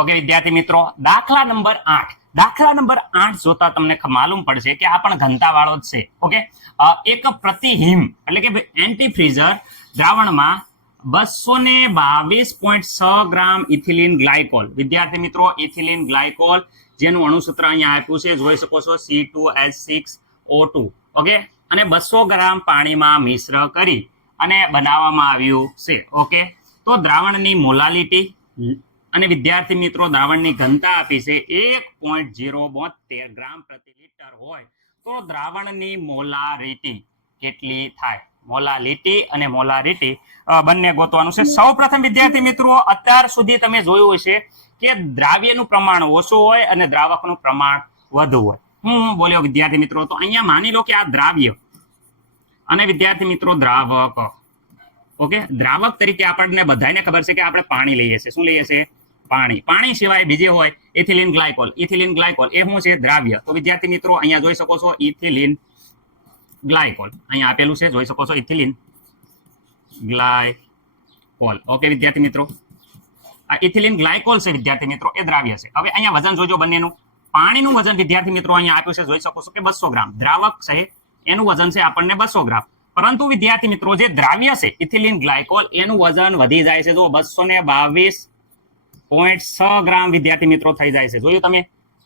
Okay વિદ્યાર્થી મિત્રો, દાખલા નંબર 8. દાખલા નંબર 8 જોતા તમને માલુમ પડશે કે આ પણ ઘનતાવાળો જ છે. ઓકે, એક પ્રતિહિમ એટલે કે એન્ટીફ્રીઝર દ્રાવણમાં 222.6 ગ્રામ ઇથિલિન ગ્લાયકોલ. વિદ્યાર્થી મિત્રો, ઇથિલિન ગ્લાયકોલ જેનું અણુસૂત્ર અહીંયા આપ્યું છે, જોઈ શકો છો C2H6O2. ઓકે, અને 200 ગ્રામ પાણીમાં મિશ્ર કરી અને બનાવવામાં આવ્યું છે. ઓકે, તો દ્રાવણની મોલાલિટી અને વિદ્યાર્થી મિત્રો દ્રાવણની ઘનતા આપી છે 1.072 ગ્રામ પ્રતિ લિટર હોય તો દ્રાવણની મોલારિટી કેટલી થાય? મોલાલિટી અને મોલારિટી બંને ગોતવાનું છે. સૌપ્રથમ વિદ્યાર્થી મિત્રો, અત્યાર સુધી તમે જોયું હશે કે દ્રાવ્યનું પ્રમાણ ઓછું હોય અને દ્રાવકનું પ્રમાણ વધુ હોય. હું બોલ્યો વિદ્યાર્થી મિત્રો, તો અહીંયા માની લો કે આ દ્રાવ્ય અને વિદ્યાર્થી મિત્રો દ્રાવક. ઓકે, દ્રાવક તરીકે આપણને બધાને ખબર છે કે આપણે પાણી લઈએ છીએ. શું લઈએ છીએ? પાણી. પાણી સિવાય બીજે હોય ઇથિલિન ગ્લાયકોલ. ઇથિલિન ગ્લાયકોલ એ શું છે? દ્રાવ્ય. તો વિદ્યાર્થી મિત્રો અહીંયા જોઈ શકો છો ઇથિલિન ગ્લાયકોલ અહીંયા આપેલું છે, જોઈ શકો છો ઇથિલિન ગ્લાયકોલ. ઓકે વિદ્યાર્થી મિત્રો, આ ઇથિલિન ગ્લાયકોલ છે વિદ્યાર્થી મિત્રો, એ દ્રાવ્ય છે. હવે અહીંયા વજન જોજો બંનેનું. પાણીનું વજન વિદ્યાર્થી મિત્રો અહીંયા આપ્યું છે, જોઈ શકો છો કે 200 ગ્રામ. દ્રાવક છે એનું વજન છે આપણને 200 ગ્રામ. પરંતુ વિદ્યાર્થી મિત્રો જે દ્રાવ્ય છે ઇથિલિન ગ્લાયકોલ એનું વજન વધી જાય છે. જો 222.6 ગ્રામ વિદ્યાર્થી મિત્રો થઈ જાય છે. જોયું તમે?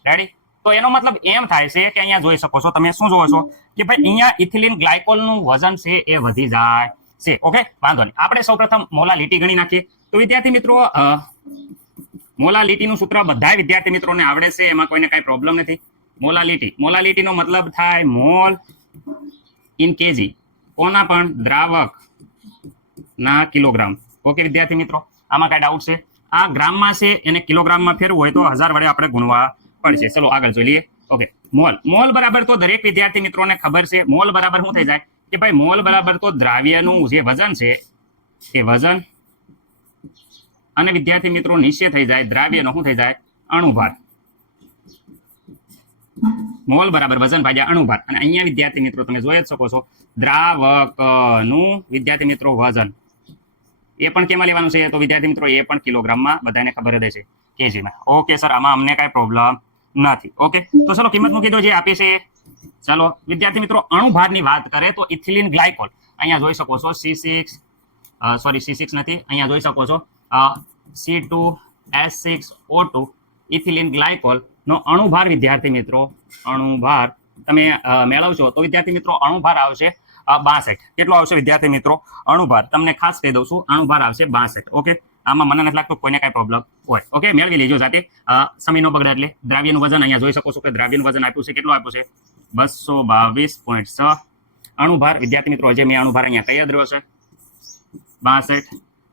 રેડી? તો એનો મતલબ એમ થાય છે કે અહીંયા જોઈ શકો છો તમે, શું જોવો છો કે ભાઈ અહીંયા ઇથિલિન ગ્લાયકોલનું વજન છે એ વધી જાય છે. ઓકે, વાંધો નહીં. આપણે સૌપ્રથમ મોલાલિટી ગણી નાખીએ. તો વિદ્યાર્થી મિત્રો મોલાલિટીનું સૂત્ર બધા વિદ્યાર્થી મિત્રોને આવડે છે, એમાં કોઈને કાંઈ પ્રોબ્લેમ નથી. મોલાલિટીનો મતલબ થાય મોલ ઇન કેજી. કોના પણ? દ્રાવક ના કિલોગ્રામ. ઓકે વિદ્યાર્થી મિત્રો, આમાં કાંઈ ડાઉટ છે? આ ગ્રામમાં છે એને કિલોગ્રામમાં ફેરવું હોય તો 1000 વડે આપણે ગુણવા પડશે. ચલો આગળ જોઈ લઈએ. ઓકે, મોલ બરાબર તો દરેક વિદ્યાર્થી મિત્રોને ખબર છે. મોલ બરાબર શું થઈ જાય કે ભાઈ મોલ બરાબર તો દ્રાવ્યનું જે વજન છે એ વજન અને વિદ્યાર્થી મિત્રો નીચે થઈ જાય દ્રાવ્યનો શું થઈ જાય? અણુભાર. મોલ બરાબર વજન ભાગ્યા અણુભાર. અને અહીંયા વિદ્યાર્થી મિત્રો તમે જોઈ જ શકો છો દ્રાવકનું વિદ્યાર્થી મિત્રો વજન એ પણ કેમાં લેવાનું છે? તો વિદ્યાર્થી મિત્રો એ પણ કિલોગ્રામમાં બધાને ખબર જ છે, કેજીમાં. ઓકે સર, આમાં અમને કાંઈ પ્રોબ્લેમ નથી. ઓકે, તો ચલો કિંમત મૂકી દો જે આપી છે. ચાલો વિદ્યાર્થી મિત્રો અણુભારની વાત કરે તો ઇથિલિન ગ્લાયકોલ અહીંયા જોઈ શકો છો C6 નથી, અહીંયા જોઈ શકો છો C2H6O2 ઇથિલિન ગ્લાયકોલ નો અણુભાર વિદ્યાર્થી મિત્રો અણુભાર તમે મેળવશો તો વિદ્યાર્થી મિત્રો અણુભાર આવશે 62. કેટલો આવશે વિદ્યાર્થી મિત્રો અણુભાર? તમને ખાસ કહી દઉં છું, અણુભાર આવશે 62. ઓકે, આમાં મને નથી લાગતું કોઈને કાંઈ પ્રોબ્લેમ હોય. ઓકે, મેળવી લેજો જાતે, સમયનો બગડે. એટલે દ્રાવ્યનું વજન અહીંયા જોઈ શકો છો કે દ્રાવ્યનું વજન આપ્યું છે. કેટલું આપ્યું છે? 222.6. અણુભાર વિદ્યાર્થી મિત્રો જે મેં અણુભાર અહીંયા કઈ દ્રવ્ય છે? 62.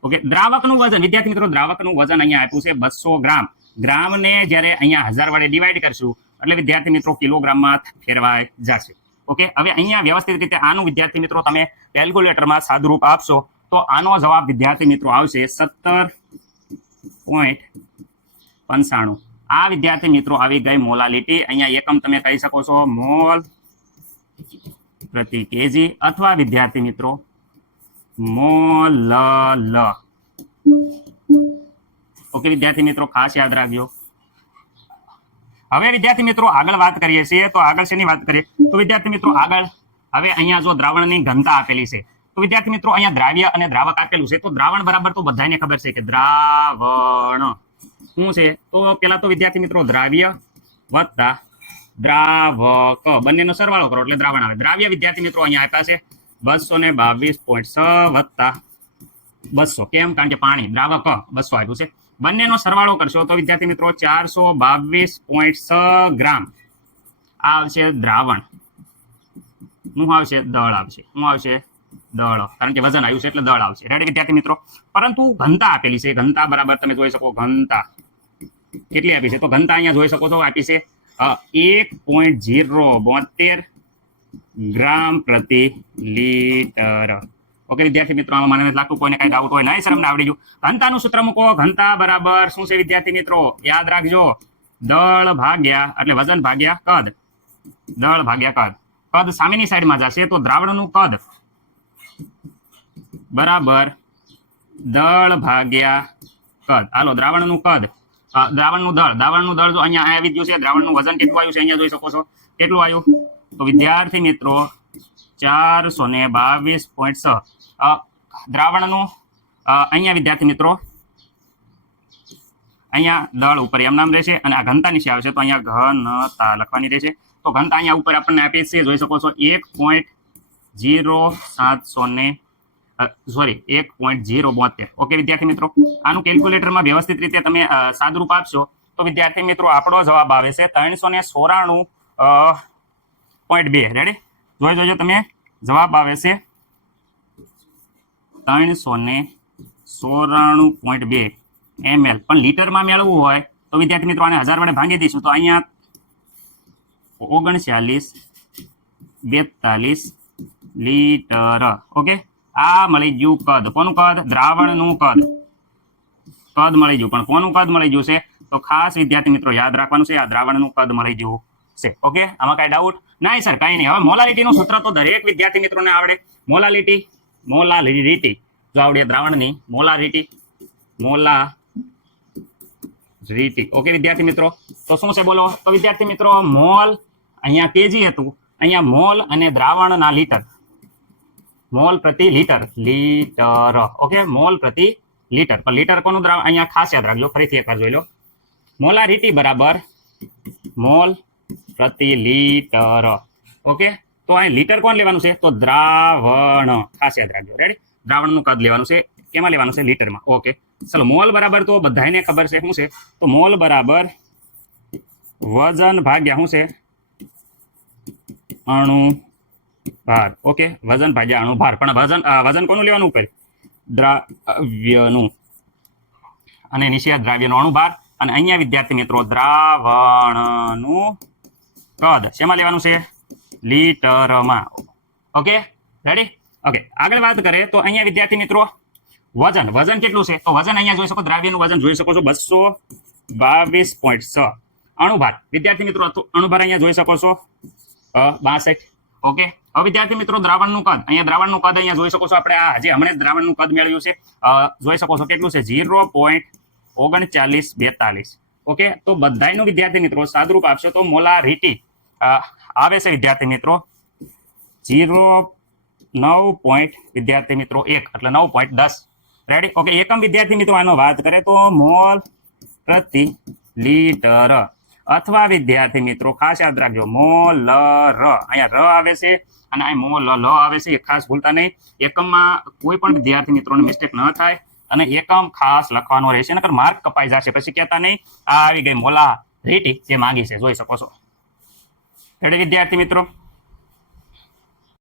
ઓકે, દ્રાવકનું વજન વિદ્યાર્થી મિત્રો દ્રાવકનું વજન અહીંયા આપ્યું છે 200 ગ્રામ. ગ્રામને જ્યારે અહીંયા 1000 વડે ડિવાઈડ કરશું એટલે વિદ્યાર્થી મિત્રો કિલોગ્રામમાં ફેરવાઈ જશે. ઓકે, હવે અહીંયા વ્યવસ્થિત રીતે આનું વિદ્યાર્થી મિત્રો તમે કેલ્ક્યુલેટરમાં સાદુરૂપ આપશો તો આનો જવાબ વિદ્યાર્થી મિત્રો આવશે 17.95. આ વિદ્યાર્થી મિત્રો આવી ગઈ મોલાલિટી. અહીંયા એકમ તમે કહી શકો છો મોલ પ્રતિ કેજી અથવા વિદ્યાર્થી મિત્રો મોલ. ઓકે વિદ્યાર્થી મિત્રો ખાસ યાદ રાખજો. હવે વિદ્યાર્થી મિત્રો આગળ વાત કરીએ છીએ તો આગળ શેની વાત કરીએ તો વિદ્યાર્થી મિત્રો આગળ હવે અહીંયા જો દ્રાવણની ઘનતા આપેલી છે તો વિદ્યાર્થી મિત્રો અહીંયા દ્રાવ્ય અને દ્રાવક આપેલું છે. તો દ્રાવણ બરાબર તો બધાને ખબર છે કે દ્રાવણ શું છે? તો પેલા તો વિદ્યાર્થી મિત્રો દ્રાવ્ય વત્તા દ્રાવક બંનેનો સરવાળો કરો એટલે દ્રાવણ આવે. દ્રાવ્ય વિદ્યાર્થી મિત્રો અહીંયા આપ્યા છે 222.6 વત્તા 200. કેમ? કારણ કે પાણી. દ્રાવક 200 આપ્યું છે. બંનેનો સરવાળો કરશો તો વિદ્યાર્થી મિત્રો 422.6 ગ્રામ આ આવશે દ્રાવણ. શું આવશે? દળ આવશે. શું આવશે? દળ. કારણ કે વજન આવ્યું છે એટલે દળ આવશે. રેડી વિદ્યાર્થી મિત્રો? પરંતુ ઘનતા આપેલી છે. ઘનતા બરાબર તમે જોઈ શકો ઘનતા કેટલી આપી છે? તો ઘનતા અહીંયા જોઈ શકો છો આપી છે 1.072 ગ્રામ પ્રતિ લીટર. ઓકે વિદ્યાર્થી મિત્રો આમાં મને નથી લાગતું કોઈને કાંઈ ડાઉટ હોય. નહીં સર અમને આવડી ગયું. ઘનતાનું સૂત્ર મૂકો. ઘનતા બરાબર શું છે વિદ્યાર્થી મિત્રો? યાદ રાખજો દળ ભાગ્યા એટલે વજન ભાગ્યા કદ. દળ ભાગ્યા કદ. કદ સામેની સાઈડમાં જશે તો દ્રાવણનું કદ બરાબર દળ ભાગ્યા કદ. હાલો દ્રાવણનું કદ દ્રાવણનું દળ જો અહીંયા આવી ગયું છે, દ્રાવણનું વજન કેટલું આવ્યું છે અહીંયા જોઈ શકો છો, કેટલું આવ્યું? તો વિદ્યાર્થી મિત્રો 422.6. દ્રાવણનું અહીંયા વિદ્યાર્થી મિત્રો અહીંયા દળ ઉપર એમ નામ રહેશે અને આ ઘનતા નીચે આવશે તો અહીંયા ઘનતા લખવાની રહેશે. તો ઘનતા અહીંયા ઉપર આપણને આપી છે, જોઈ શકો છો 1.072. ઓકે વિદ્યાર્થી મિત્રો, આનું કેલ્ક્યુલેટરમાં વ્યવસ્થિત રીતે તમે સાદુરૂપ આપશો તો વિદ્યાર્થી મિત્રો આપણો જવાબ આવે છે 394.2. રેડી, જોજો તમે, જવાબ આવે છે 394.2 ml. પણ લીટરમાં મેળવવું હોય તો વિદ્યાર્થી મિત્રો આને 1000 વડે ભાંગી દઈશું તો અહીંયા 39.42 લીટર. ઓકે, આ મળી ગયું કદ. કોનું કદ? દ્રાવણનું કદ મળી ગયું. પણ કોનું કદ મળી ગયું છે? તો ખાસ વિદ્યાર્થી મિત્રો યાદ રાખવાનું છે, આ દ્રાવણનું કદ મળી ગયું છે. ઓકે, આમાં કઈ ડાઉટ નહીં સર? કઈ નહીં. હવે મોલાલિટીનું સૂત્ર તો દરેક વિદ્યાર્થી મિત્રોને આવડે. મોલાલિટી જો આવડે દ્રાવણની મોલારિટી. ઓકે વિદ્યાર્થી મિત્રો, તો શું છે બોલો? તો વિદ્યાર્થી મિત્રો મોલ અહીંયા કેજી હતું, અહીંયા મોલ અને દ્રાવણના લીટર, મોલ પ્રતિ લીટર. ઓકે, મોલ પ્રતિ લીટર. પણ લીટર કોનું દ્રાવણ? અહીંયા ખાસ યાદ રાખજો, ફરીથી એકવાર જોઈ લો. મોલારિટી બરાબર મોલ પ્રતિ લીટર. ઓકે, તો અહીં લીટર કોણ લેવાનું છે? તો દ્રાવણ. ખાસ યાદ રાખજો. રેડી, દ્રાવણનું કદ લેવાનું છે. કેમાં લેવાનું છે? લીટરમાં. ઓકે, ચલો. મોલ બરાબર તો બધાને ખબર છે શું છે? તો મોલ બરાબર વજન ભાગ્યા શું છે? અણુ ભાર. ઓકે, વજન ભાગ્યા અણુ ભાર. પણ વજન કોનું લેવાનું ઉપર? દ્રવ્યનું. અને નીચે દ્રવ્યનો અણુ ભાર. અને અહીંયા વિદ્યાર્થી મિત્રો દ્રાવણનું કદ શેમાં લેવાનું છે? લીટરમાં. Okay, ready. ઓકે, આગળ વાત કરે તો અહીંયા વિદ્યાર્થી મિત્રો વજન કેટલું છે? તો વજન અહીંયા જોઈ શકો, દ્રાવ્યનું વજન જોઈ શકો છો 222.6. અણુભાર વિદ્યાર્થી મિત્રો, અણુભાર અહીંયા જોઈ શકો છો 62. ઓકે, હવે વિદ્યાર્થી મિત્રો દ્રાવણનું કદ, અહીંયા દ્રાવણનું કદ અહીંયા જોઈ શકો છો. આપણે આ જે હમણાં દ્રાવણનું કદ મેળવ્યું છે, જોઈ શકો છો કેટલું છે? 0.3942. ઓકે, તો બધાયનું વિદ્યાર્થી મિત્રો સાદુરૂપ આપશો તો મોલારિટી આવે છે વિદ્યાર્થી મિત્રો 9. વિદ્યાર્થી મિત્રો 1 એટલે 9.10. રેડી. ઓકે, એકમ વિદ્યાર્થી મિત્રો આનો વાત કરે તો મોલ પ્રતિ લીટર, અથવા વિદ્યાર્થી મિત્રો ખાસ યાદ રાખજો મોલર. અહીંયા ર આવે છે અને અહીં મોલ આવે છે, એ ખાસ ભૂલતા નહીં. એકમમાં કોઈ પણ વિદ્યાર્થી મિત્રોને મિસ્ટેક ન થાય અને એકમ ખાસ લખવાનો રહેશે, નકર માર્ક કપાઈ જશે. પછી કહેતા નહીં આ આવી ગઈ મોલારિટી જે માંગી છે, જોઈ શકો છો. રેડી વિદ્યાર્થી મિત્રો.